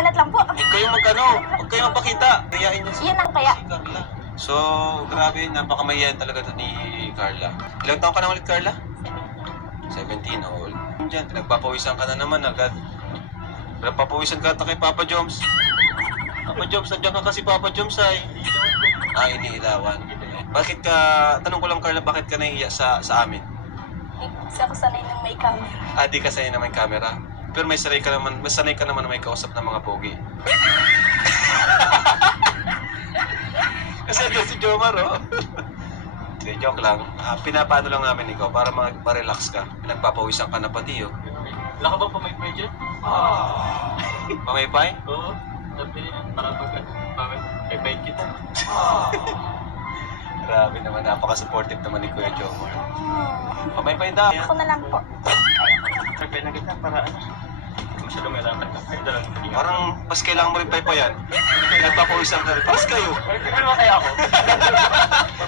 Kalat lang po. Huwag kayong mapakita. Kayain niyo Yun ang kaya. si Carla. So, grabe, napakamahiyain talaga to ni Carla. Ilang taon ka na ulit, Carla? 17 old. Diyan, nagpapawisan ka na naman agad. Nagpapawisan ka ata kay Papa Joms. Papa Joms, nandiyan ka kasi Papa Joms ay. Iniilawan. Bakit ka, tanong ko lang Carla, bakit ka nahihiya sa amin? Kasi ako sanay ng may camera. Di ka sanay na may camera. Pero may sanay ka naman na may kausap ng mga pogi. Kasi ito si Jomar, oh. Hindi, joke lang. Pinapaano lang namin ikaw para ma-relax ka. Pinagpapawisan ka na pati, oh. Wala ka bang pamaypay dyan? Pamaypay? Oo. Sabi niya, para pag-paypay kita. Grabe naman, napaka-supportive naman ni Kuya Jomar. Pamaypay daw. Ako na lang po. Paypay na kita para ano? Masyadong may laman ka. Ay, dalang hindi nga. Parang mas kailangan mo rin paypayan. Pinagpapawisan ka rin. Pas kayo. Paypay mo kaya ako?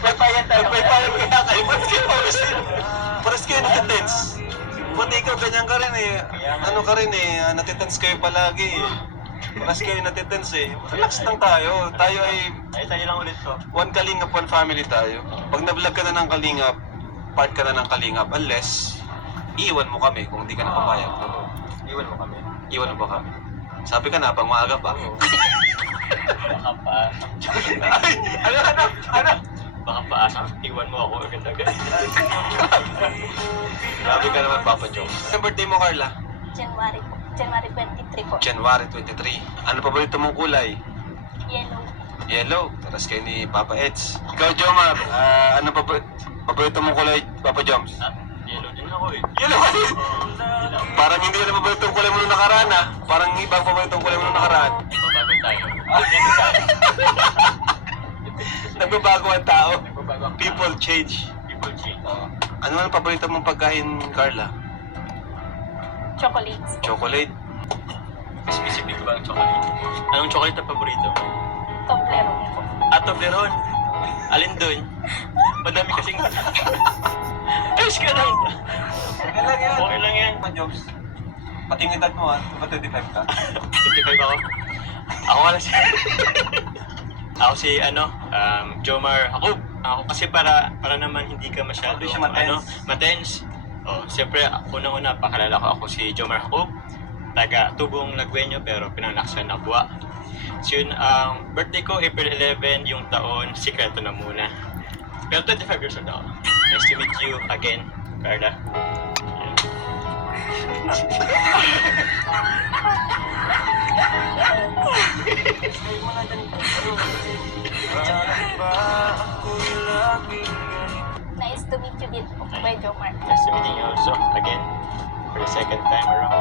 Paypayan tayo. Paypayan kaya kayo. Pas kayo pawisin. Paras kayo natitense. Pati ikaw, ganyan ka rin eh. Ano ka rin eh, natitense kayo palagi eh. Paras kayo natitense eh. Relax lang tayo. Tayo Ay, tayo lang ulit to. one kalingap, one family tayo. Pag na-vlog ka na ng kalingap, part ka na ng kalingap, unless, iiwan mo kami kung hindi ka napapayag. Iwan mo kami. Iwan mo ba kami? Sabi ka na, pang maaga pa. Baka paasa. Ay, ano? Baka paasa. Iwan mo ako agad-agad. Grabe ka naman, Papa Jones. Ano birthday mo, Carla? January po. January 23 po. January 23. Ano paborito mong kulay? Yellow. Yellow. Taras kayo ni Papa Eds. Ikaw, Jomar, ano paborito mong kulay, Papa Joms? Ha? Yellow din ako eh. Yellow ka din. Parang hindi ka na paborito ang kulay mo nung nakaraan, ha? Parang ibang paborito ang kulay mo nung nakaraan. Babago tayo. Depende tayo. Nagbabago ang tao. Nagbabago ang People change. People change. Ano man ang paborito mong pagkain, Carla? Chocolates. Chocolate? Specific ba ang chocolate? Anong chocolate ang paborito? Toblerone po. Toblerone. Alin doon? Madami kasing... Ayos ka lang. Okay lang yan. Okay lang yan. Papa Joms, pati yung edad mo, ha? Diba 25 ka? 55 ako. Ako wala si... Ako si Jomar Jacob. Ako kasi para naman hindi ka masyado Hindi siya matense. matense. Oh, siyempre unang-una pakalala ko ako si Jomar Jacob. Taga Tubong Lagwenyo pero pinanaksan na Buwa. So yun, birthday ko April 11, yung taon sikreto na muna. Pero 25 years old ako. Nice to meet you again, Carla. Nice to meet you din po, Kuya Jomar. Nice to meeting you also again for the second time around.